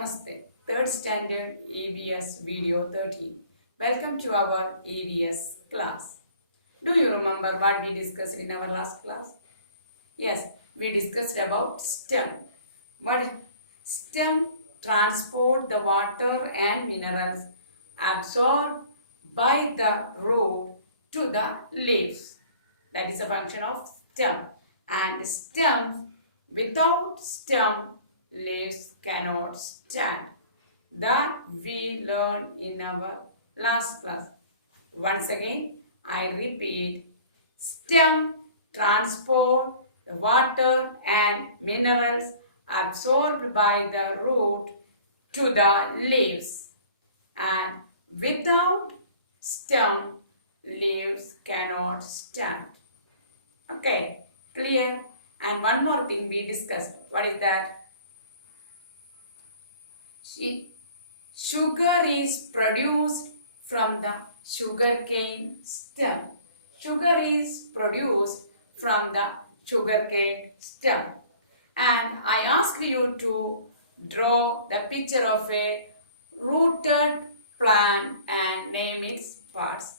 Namaste. Third standard EVS video 13. Welcome to our EVS class. Do you remember what we discussed in our last class? Yes, we discussed about stem. What stem transport the water and minerals absorbed by the root to the leaves. That is a function of stem. And stems, without stem, leaves cannot stand. That we learned in our last class. Once again, I repeat, stem transport the water and minerals absorbed by the root to the leaves, and without stem, leaves cannot stand. Okay, clear? And one more thing we discussed. What is that? Sugar is produced from the sugarcane stem. Sugar is produced from the sugarcane stem. And I asked you to draw the picture of a rooted plant and name its parts.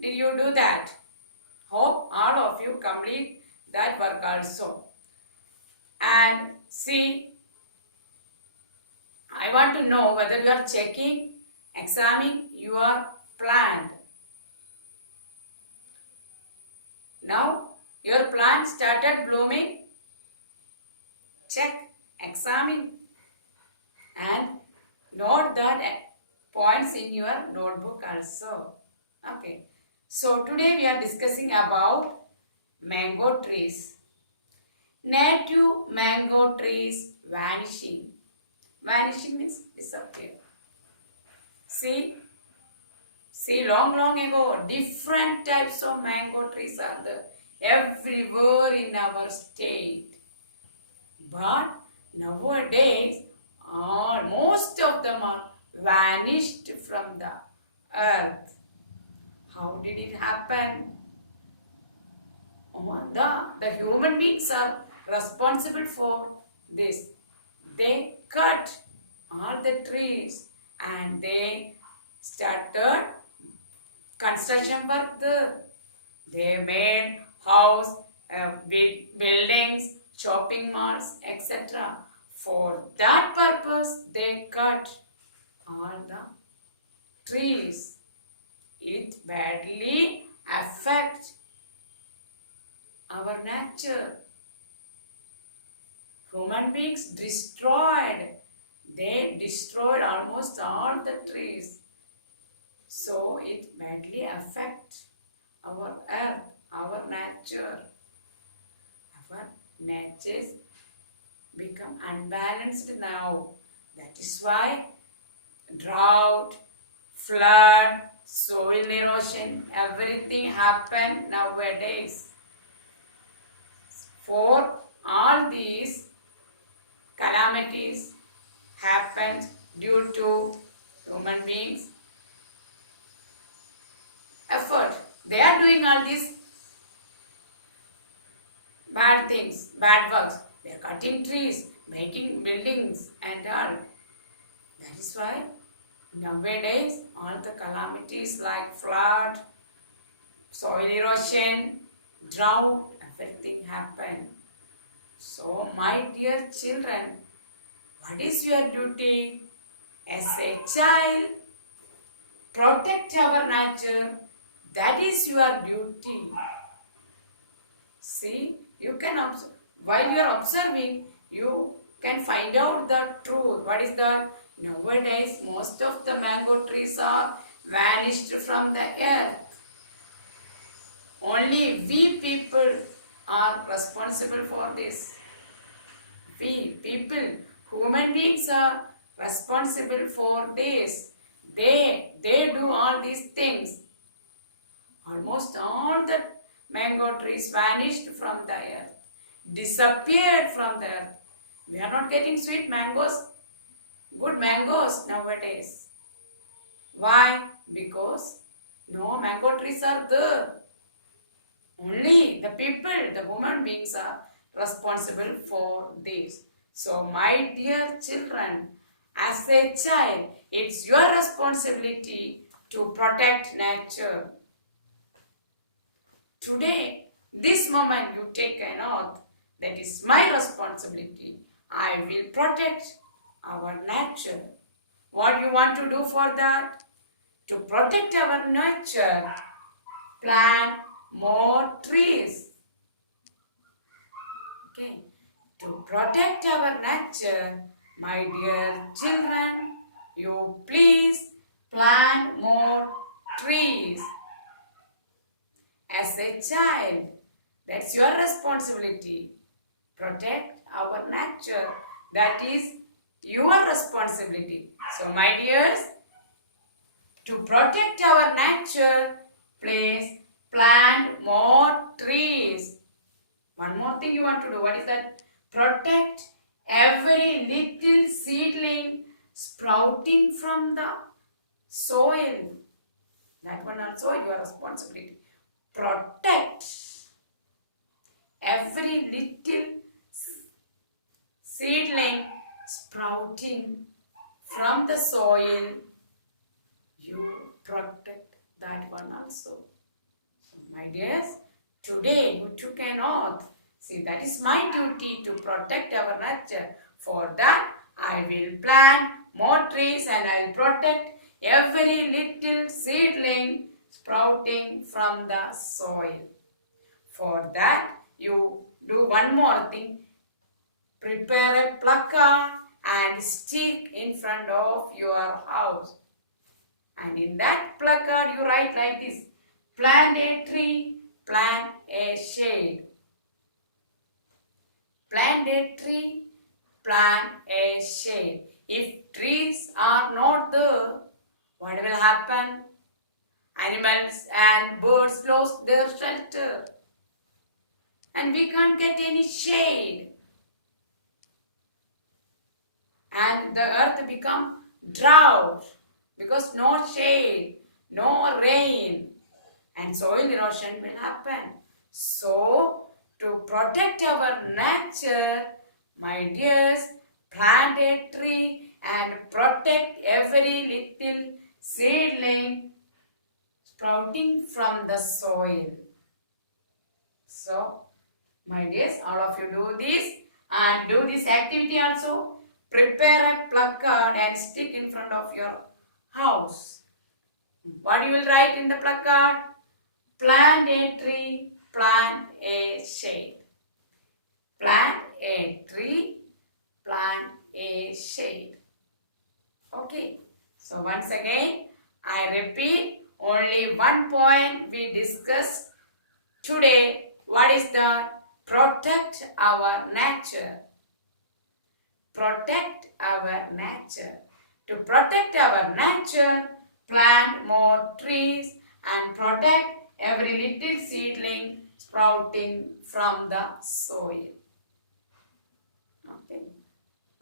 Did you do that? Hope all of you complete that work also. And see, I want to know whether you are checking, examining your plant. Now, your plant started blooming. Check, examine, and note that points in your notebook also. Okay. So, today we are discussing about mango trees. Native mango trees vanishing. Vanishing means disappear. See, long ago, different types of mango trees are there everywhere in our state. But nowadays, most of them are vanished from the earth. How did it happen? The human beings are responsible for this. They cut all the trees and they started construction work there. They made house, buildings, shopping malls, etc. For that purpose, they cut all the trees. It badly affects our nature. Human beings destroyed. They destroyed almost all the trees. So it badly affects our earth, our nature. Our natures become unbalanced now. That is why drought, flood, soil erosion, everything happen nowadays. For all these calamities happen due to human beings' effort. They are doing all these bad things, bad works. They are cutting trees, making buildings and all. That is why nowadays all the calamities like flood, soil erosion, drought, everything happen. So, my dear children, what is your duty? As a child, protect our nature. That is your duty. See, you can observe. While you are observing, you can find out the truth. What is that? Nowadays, most of the mango trees are vanished from the earth. Only we people are responsible for this. We people, human beings are responsible for this. They do all these things. Almost all the mango trees vanished from the earth, disappeared from the earth. We are not getting sweet mangoes, good mangoes nowadays. Why? Because no mango trees are there. Only the people, the human beings are responsible for this. So, my dear children, As a child, it's your responsibility to protect nature. Today, this moment you take an oath, that is my responsibility. I will protect our nature. What you want to do for that? To protect our nature, plant more trees. Okay. To protect our nature, my dear children, you please plant more trees. As a child, that's your responsibility. Protect our nature. That is your responsibility. So, my dears, to protect our nature, please plant more trees. One more thing you want to do. What is that? Protect every little seedling sprouting from the soil. That one also your responsibility. Protect every little seedling sprouting from the soil. You protect that one also. So, my dears, today you took an oath. See, that is my duty to protect our nature. For that, I will plant more trees and I will protect every little seedling sprouting from the soil. For that, you do one more thing. Prepare a placard and stick in front of your house. And in that placard, you write like this: plant a tree, plant a shade. Plant a tree, plant a shade. If trees are not there, what will happen? Animals and birds lose their shelter. And we can't get any shade. And the earth become drought because no shade, no rain, and soil erosion will happen. So, to protect our nature, my dears, plant a tree and protect every little seedling sprouting from the soil. So, my dears, all of you do this and do this activity also. Prepare a placard and stick in front of your house. What you will write in the placard? Plant a tree, plant a shade. Plant a tree, plant a shade. Okay. So once again, I repeat, only one point we discussed today. What is that? Protect our nature. Protect our nature. To protect our nature, plant more trees and protect every little seedling sprouting from the soil. Okay.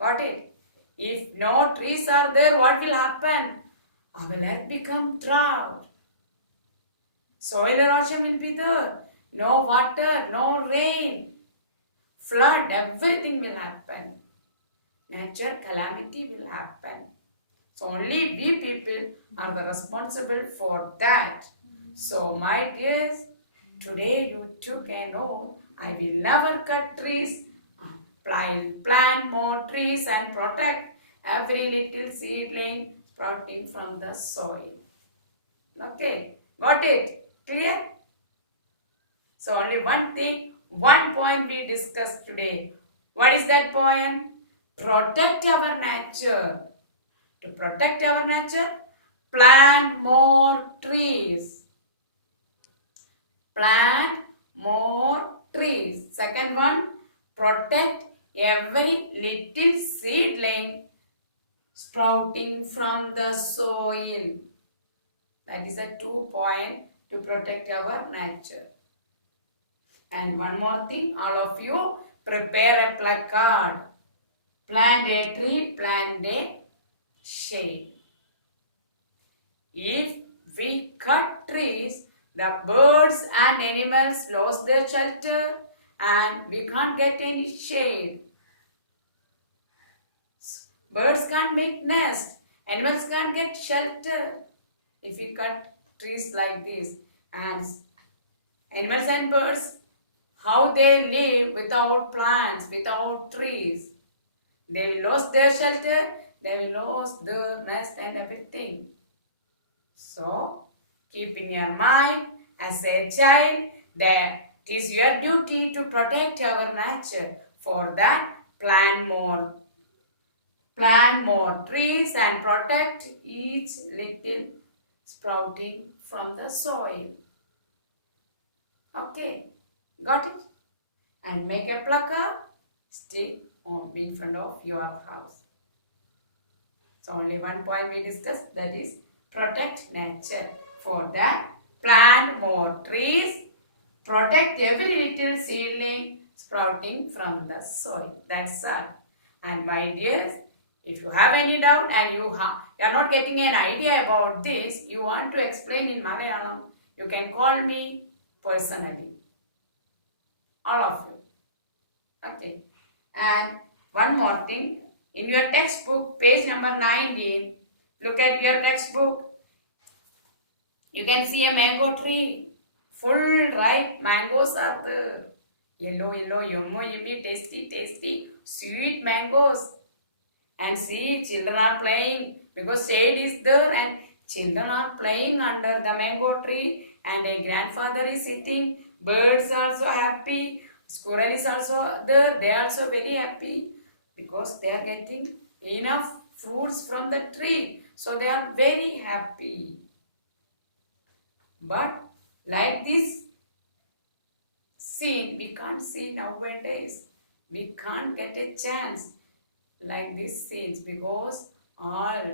Got it? If no trees are there, what will happen? Our earth become drought. Soil erosion will be there. No water, no rain. Flood, everything will happen. Nature calamity will happen. So only we people are the responsible for that. So my dears, today you took an oath. I will never cut trees. I will plant more trees and protect every little seedling sprouting from the soil. Okay, got it? Clear? So only one thing, one point we discussed today. What is that point? Protect our nature. To protect our nature, plant more trees. Plant more trees. Second one, protect every little seedling sprouting from the soil. That is a 2 point to protect our nature. And one more thing, all of you prepare a placard. Plant a tree, plant a shade. If we cut trees, the birds and animals lose their shelter and we can't get any shade. Birds can't make nest. Animals can't get shelter if we cut trees like this. And animals and birds, how they live without plants, without trees. They will lose their shelter, they will lose their nest and everything. So, keep in your mind as a child that it is your duty to protect our nature. For that, plant more trees and protect each little sprouting from the soil. Okay, got it? And make a plucker stick in front of your house. So only one point we discussed, that is protect nature. For that, plant more trees, protect every little seedling sprouting from the soil. That's all. And my dears, if you have any doubt and you are not getting an idea about this, you want to explain in Malayalam, you can call me personally. All of you. Okay. And one more thing. In your textbook, page number 19, look at your textbook. You can see a mango tree. Full ripe mangoes are there. Yellow, yummy, tasty, sweet mangoes. And see, children are playing because shade is there and children are playing under the mango tree and a grandfather is sitting. Birds are also happy. Squirrel is also there. They are also very happy because they are getting enough fruits from the tree. So they are very happy. But like this scene, we can't see nowadays. We can't get a chance like these scenes because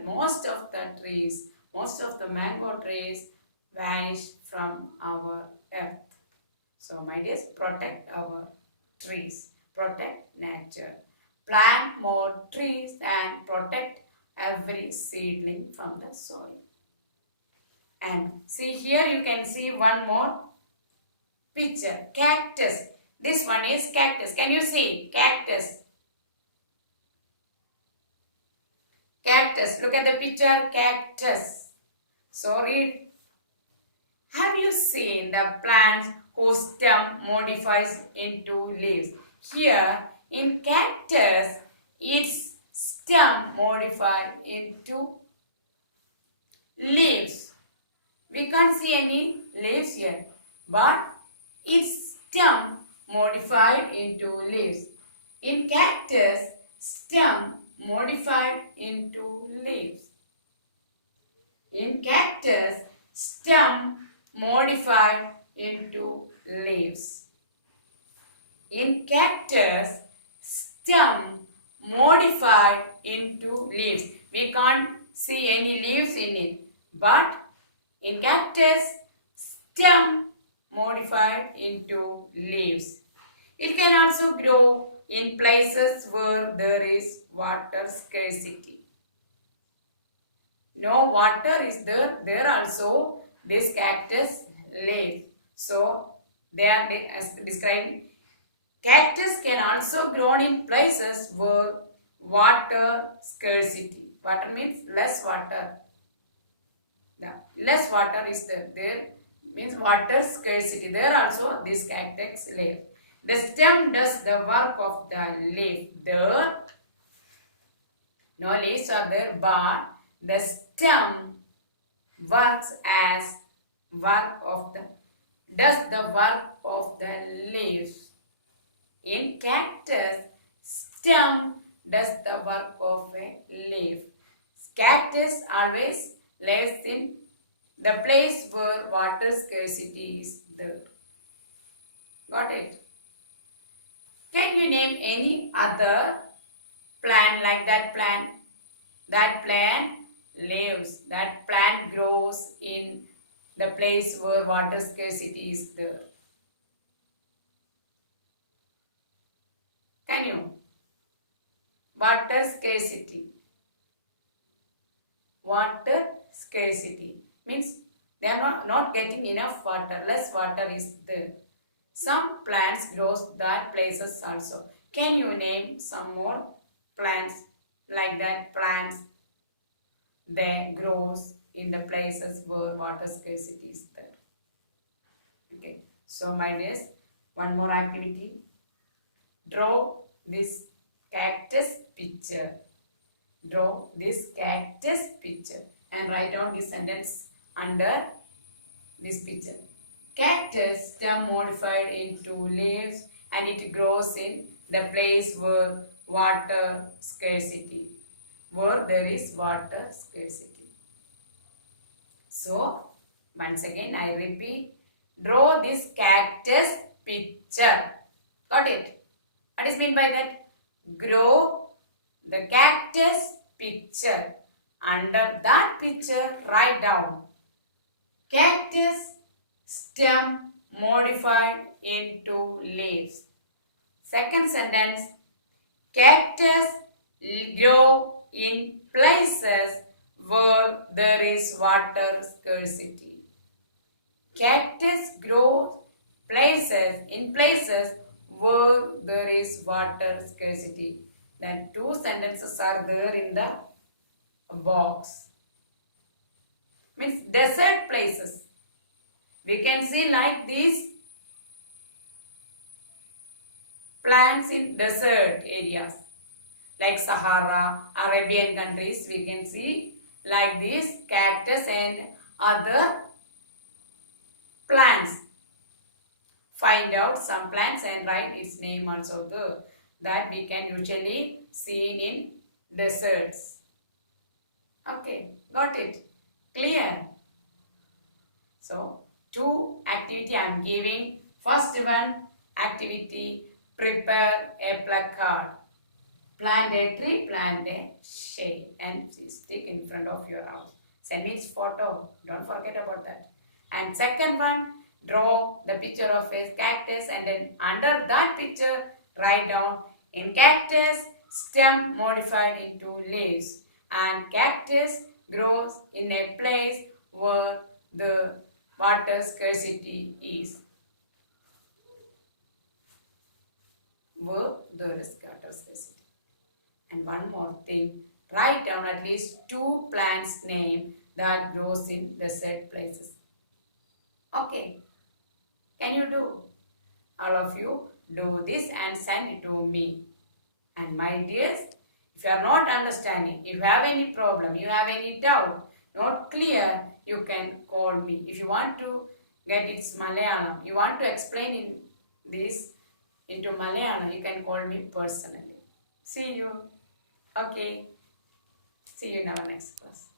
most of the trees, most of the mango trees vanish from our earth. So my dears, protect our trees, protect nature, plant more trees and protect every seedling from the soil. And see here you can see one more picture, cactus. This one is cactus. Can you see cactus? Cactus. Look at the picture, cactus. So read. Have you seen the plants whose stem modifies into leaves? Here in cactus, its stem modified into leaves. We can't see any leaves here, but its stem modified into leaves. In cactus, stem modified into leaves. In cactus, stem modified into leaves. In cactus, stem modified into leaves. We can't see any leaves in it, but in cactus, stem modified into leaves. It can also grow in places where there is water scarcity. No water is there also this cactus lives. So they are describing cactus can also grow in places where water scarcity. Water means less water. Less water is there means water scarcity. There also this cactus lives. The stem does the work of the leaf. There no leaves are there, but the stem works as does the work of the leaves. In cactus, stem does the work of a leaf. Cactus always lives in the place where water scarcity is there. Got it? Can you name any other plant like that plant? That plant lives, that plant grows in the place where water scarcity is there. Can you? Water scarcity. Water scarcity means they are not getting enough water, less water is there. Some plants grow that places also. Can you name some more plants like that plants, they grows in the places where water scarcity is there. Okay, so my dears, one more activity. Draw this cactus picture. Draw this cactus picture and write down this sentence under this picture. Cactus stem modified into leaves and it grows in the place where water scarcity. Where there is water scarcity. So, once again I repeat, draw this cactus picture. Got it? What is meant by that? Grow the cactus picture. Under that picture, write down cactus stem modified into leaves. Second sentence, cactus grow in places where there is water scarcity. Cactus grows in places where there is water scarcity. Then two sentences are there in the box. Means desert places. We can see like these plants in desert areas. Like Sahara, Arabian countries, we can see like this cactus and other plants. Find out some plants and write its name also there. That we can usually see in deserts. Okay, got it? Clear? So, two activity I am giving. First one activity, prepare a placard. Plant a tree, plant a shade and stick in front of your house. Send me its photo. Don't forget about that. And second one, draw the picture of a cactus and then under that picture write down in cactus stem modified into leaves and cactus grows in a place where the water scarcity is. Where there is water scarcity. And one more thing, write down at least two plants name that grows in desert places. Okay, can you do? All of you do this and send it to me. And my dears, if you are not understanding, if you have any problem, you have any doubt, not clear, you can call me. If you want to get its Malayalam, you want to explain in this into Malayalam, you can call me personally. See you. Okay. See you in our next class.